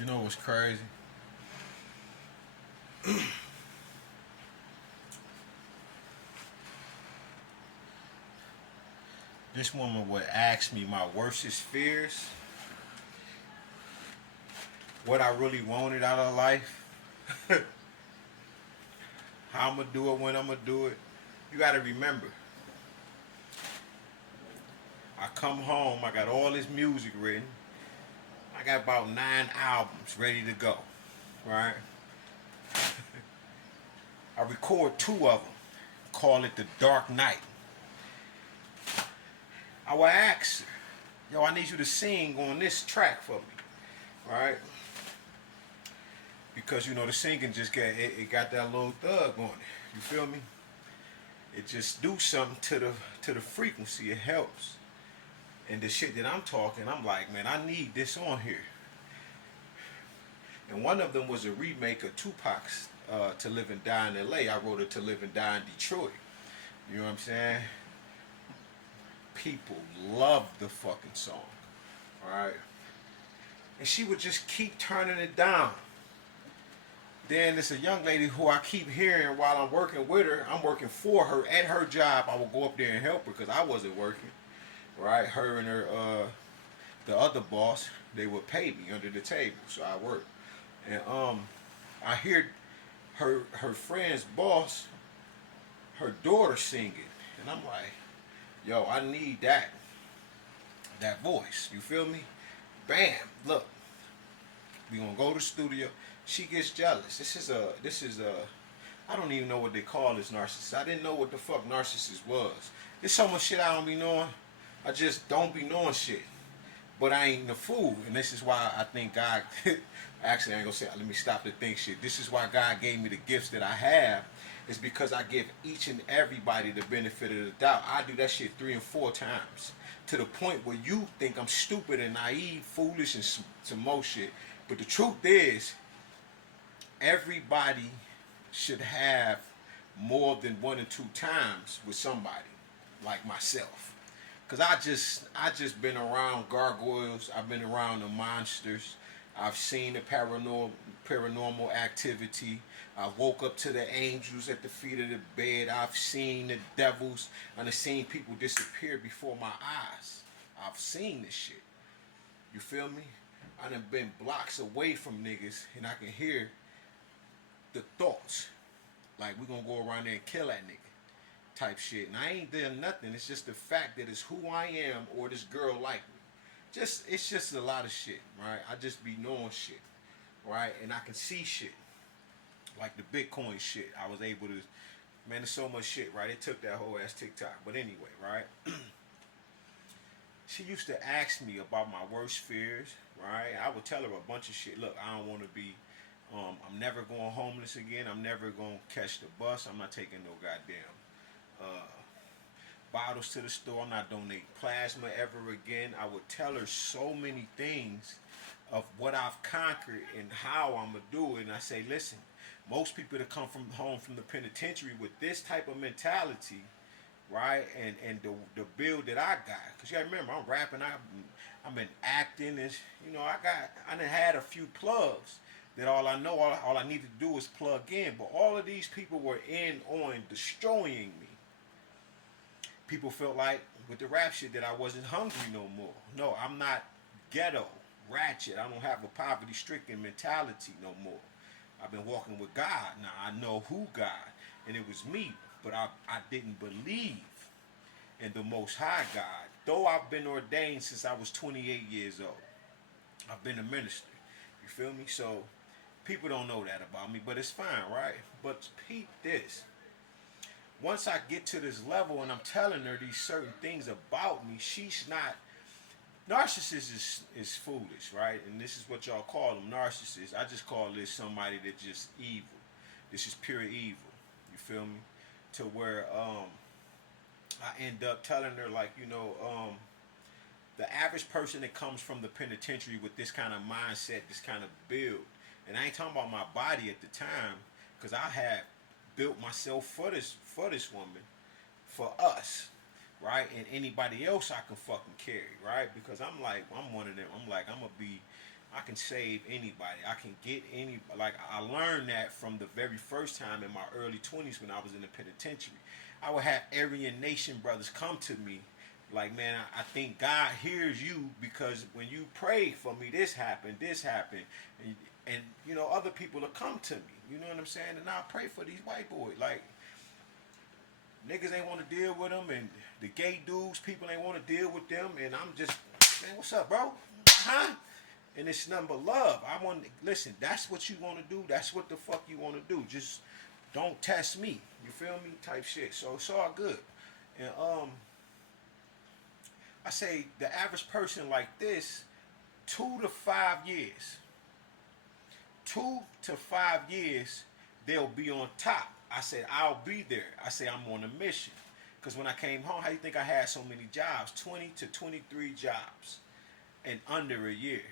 You know what's crazy? This woman would ask me my worstest fears, what I really wanted out of life, how I'm gonna do it, when I'm gonna do it. You gotta remember, I come home, I got all this music written. I got about 9 albums ready to go, right? I record 2 of them, call it The Dark Knight. I would ask her, yo, I need you to sing on this track for me, right? Because you know the singing just it got that little thug on it. You feel me? It just do something to the frequency. It helps. And the shit that I'm talking, I'm like, man, I need this on here. And one of them was a remake of Tupac's "To Live and Die in L.A." I wrote it "To Live and Die in Detroit." You know what I'm saying? People love the fucking song, right? And she would just keep turning it down. Then there's a young lady who I keep hearing while I'm working with her. I'm working for her at her job. I will go up there and help her because I wasn't working, right? Her and her, the other boss, they would pay me under the table, so I worked. And I hear her friend's boss, her daughter singing, and I'm like, yo, I need that voice. You feel me? Bam! Look, we gonna go to the studio. She gets jealous. This is a I don't even know what they call this narcissist. I didn't know what the fuck narcissist was. There's so much shit I don't be knowing. I just don't be knowing shit. But I ain't the fool, and this is why I think God. Actually, I ain't gonna say. Let me stop the think shit. This is why God gave me the gifts that I have. Is because I give each and everybody the benefit of the doubt. I do that shit 3 and 4 times to the point where you think I'm stupid and naive, foolish, and some more shit. But the truth is, everybody should have more than 1 and 2 times with somebody, like myself. Cause I just been around gargoyles. I've been around the monsters. I've seen the paranormal activity. I woke up to the angels at the feet of the bed. I've seen the devils. And I've seen people disappear before my eyes. I've seen this shit. You feel me? I done been blocks away from niggas and I can hear the thoughts. Like we gonna go around there and kill that nigga type shit. And I ain't done nothing. It's just the fact that it's who I am or this girl like me. It's just a lot of shit, right? I just be knowing shit, right? And I can see shit. Like the Bitcoin shit. I was able to man, there's so much shit, right? It took that whole ass TikTok. But anyway, right? She used to ask me about my worst fears, right? I would tell her a bunch of shit. Look, I don't want to be I'm never going homeless again. I'm never going to catch the bus. I'm not taking no goddamn uh, bottles to the store. I'm not donating plasma ever again. I would tell her so many things of what I've conquered and how I'm going to do it. And I say, listen, most people that come from home from the penitentiary with this type of mentality, right? And the build that I got. Because you got to remember, I'm rapping. I've been acting. And, you know, I done had a few plugs that all I know, all I need to do is plug in. But all of these people were in on destroying me. People felt like with the rap shit that I wasn't hungry no more. No, I'm not ghetto, ratchet. I don't have a poverty-stricken mentality no more. I've been walking with God. Now I know who God, and it was me. But I didn't believe in the Most High God. Though I've been ordained since I was 28 years old. I've been a minister. You feel me? So people don't know that about me, but it's fine, right? But peep this. Once I get to this level and I'm telling her these certain things about me, she's not. Narcissist is foolish, right? And this is what y'all call them, narcissists. I just call this somebody that's just evil. This is pure evil. You feel me? To where I end up telling her like, the average person that comes from the penitentiary with this kind of mindset, this kind of build, and I ain't talking about my body at the time, because I had built myself for this woman, for us, right? And anybody else I can fucking carry, right? Because I'm one of them. I'm like, I'm gonna be I can save anybody. I can get any. Like I learned that from the very first time in my early 20s when I was in the penitentiary. I would have Aryan Nation brothers come to me, like, man, I think God hears you because when you prayed for me, this happened, and you know other people will come to me. You know what I'm saying? And I pray for these white boys. Like niggas ain't want to deal with them, and the gay dudes, people ain't want to deal with them, and I'm just, man, what's up, bro? Huh? And it's nothing but love. I want to listen. That's what you want to do. That's what the fuck you want to do. Just don't test me. You feel me? Type shit. So it's all good. And I say the average person like this, 2 to 5 years. 2 to 5 years, they'll be on top. I said I'll be there. I say I'm on a mission. Because when I came home, how do you think I had so many jobs? 20 to 23 jobs in under a year.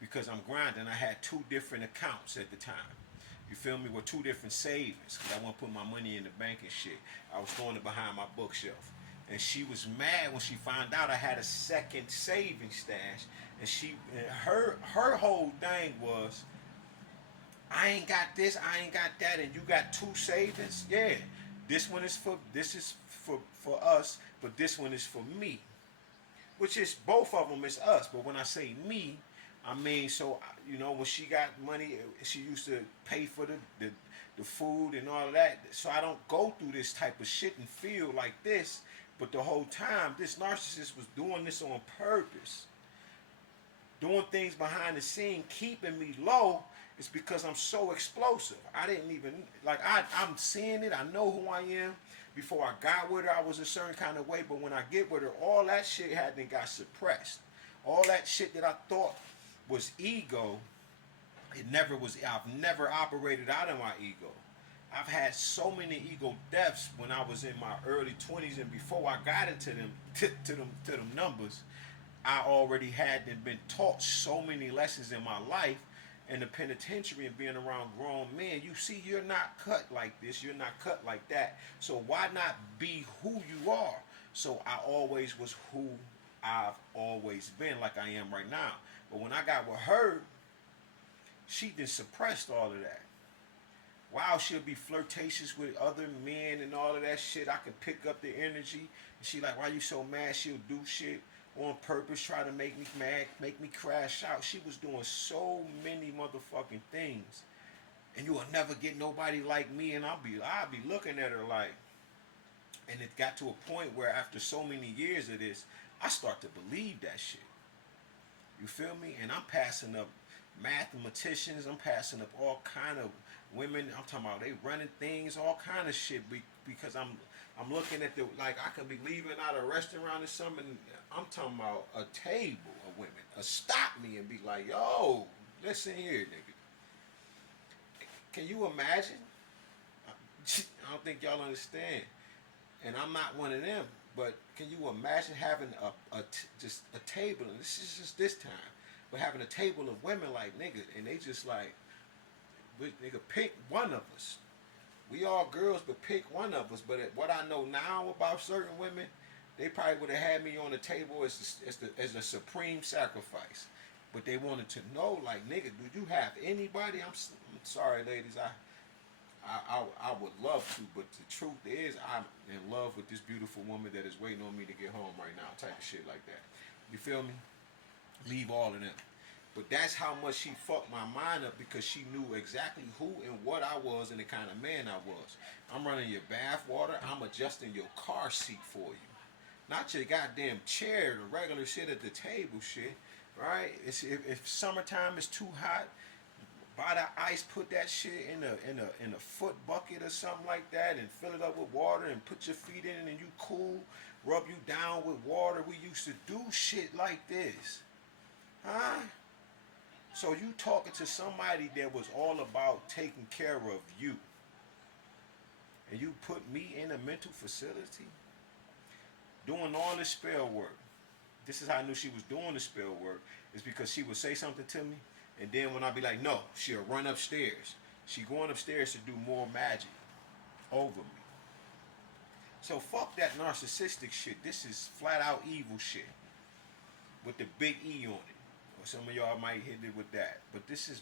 Because I'm grinding. I had 2 different accounts at the time. You feel me? With 2 different savings. Because I want to put my money in the bank and shit. I was throwing it behind my bookshelf. And she was mad when she found out I had a second savings stash. And her whole thing was, I ain't got this, I ain't got that, and you got 2 savings? Yeah. This is for us, but this one is for me. Which is, both of them is us. But when I say me, I mean, so, you know, when she got money, she used to pay for the food and all of that. So I don't go through this type of shit and feel like this. But the whole time, this narcissist was doing this on purpose. Doing things behind the scene, keeping me low. It's because I'm so explosive. I didn't even, like, I'm seeing it. I know who I am. Before I got with her, I was a certain kind of way. But when I get with her, all that shit hadn't got suppressed. All that shit that I thought was ego, it never was. I've never operated out of my ego. I've had so many ego deaths when I was in my early 20s, and before I got into them to them numbers, I already had been taught so many lessons in my life in the penitentiary and being around grown men. You see, you're not cut like this, you're not cut like that. So why not be who you are? So I always was who I've always been, like I am right now. But when I got with her, she just suppressed all of that. Wow, she'll be flirtatious with other men and all of that shit. I can pick up the energy. And she like, why you so mad? She'll do shit on purpose, try to make me mad, make me crash out. She was doing so many motherfucking things. And you will never get nobody like me. And I'll be looking at her like, and it got to a point where after so many years of this, I start to believe that shit. You feel me? And I'm passing up mathematicians. I'm passing up all kind of women. I'm talking about they running things, all kind of shit. Because I'm looking at like I could be leaving out a restaurant or something. I'm talking about a table of women. Stop me and be like, yo, listen here, nigga. Can you imagine? I don't think y'all understand. And I'm not one of them. But can you imagine having just a table, and this is just this time, but having a table of women like nigga, and they just like, nigga, pick one of us. We all girls, but pick one of us. But what I know now about certain women, they probably would have had me on the table as a supreme sacrifice. But they wanted to know, like, nigga, do you have anybody? I'm sorry, ladies, I would love to, but the truth is, I'm in love with this beautiful woman that is waiting on me to get home right now, type of shit like that. You feel me? Leave all of them. But that's how much she fucked my mind up, because she knew exactly who and what I was and the kind of man I was. I'm running your bath water. I'm adjusting your car seat for you. Not your goddamn chair, the regular shit at the table shit, right? If summertime is too hot, buy the ice, put that shit in a foot bucket or something like that, and fill it up with water and put your feet in it, and you cool. Rub you down with water. We used to do shit like this, huh? So you talking to somebody that was all about taking care of you, and you put me in a mental facility doing all this spell work. This is how I knew she was doing the spell work, is because she would say something to me, and then when I'd be like, no, she'll run upstairs. She going upstairs to do more magic over me. So fuck that narcissistic shit. This is flat out evil shit with the big E on it. or some of y'all might hit it with that. But this is